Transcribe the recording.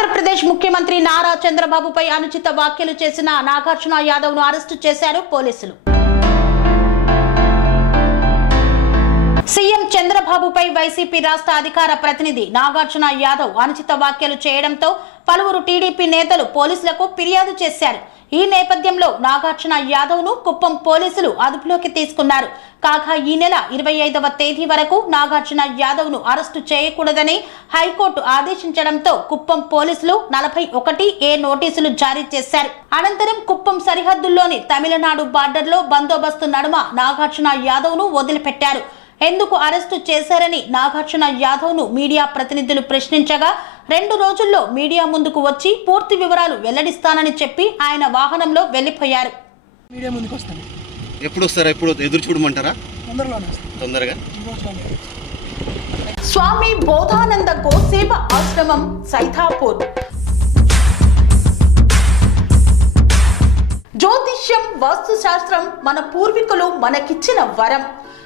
ఆంధ్రప్రదేశ్ ముఖ్యమంత్రి నారా చంద్రబాబుపై అనుచిత వ్యాఖ్యలు చేసిన నాగార్జున యాదవ్ను అరెస్టు చేశారు పోలీసులు. చంద్రబాబుపై వైసీపీ రాష్ట్ర అధికార ప్రతినిధి నాగార్జున యాదవ్ అనుచిత వ్యాఖ్యలు చేయడంతో పలువురు టీడీపీ నేతలు పోలీసులకు ఫిర్యాదు చేశారు. ఈ నేపథ్యంలో నాగార్జున యాదవ్ను కుప్పం పోలీసులు అదుపులోకి తీసుకున్నారు. కాగా ఈ నెల ఇరవై ఐదవ తేదీ వరకు నాగార్జున యాదవ్ను అరెస్టు చేయకూడదని హైకోర్టు ఆదేశించడంతో కుప్పం పోలీసులు నలభై ఒకటి ఏ నోటీసులు జారీ చేశారు. అనంతరం కుప్పం సరిహద్దుల్లోని తమిళనాడు బార్డర్లో బందోబస్తు నడుమ నాగార్జున యాదవ్ను వదిలిపెట్టారు. ఎందుకు అరెస్టు చేశారని నాగార్జున యాదవ్ను మీడియా ప్రతినిధులు ప్రశ్నించగా రెండు రోజుల్లో మీడియా ముందుకు వచ్చి పూర్తి వివరాలు వెల్లడిస్తానని చెప్పి ఆయన వాహనంలో వెళ్ళిపోయారు మీడియా ముందుకు వస్తాను. ఎప్పుడు వస్తారా? ఎప్పుడు ఎదురు చూడమంటారా? తొందరగా? స్వామి బోధానంద గోసేవ ఆశ్రమం సైథాపూర్ జ్యోతిష్యం వాస్తుశాస్త్రం మన పూర్వీకులు మనకిచ్చిన వరం.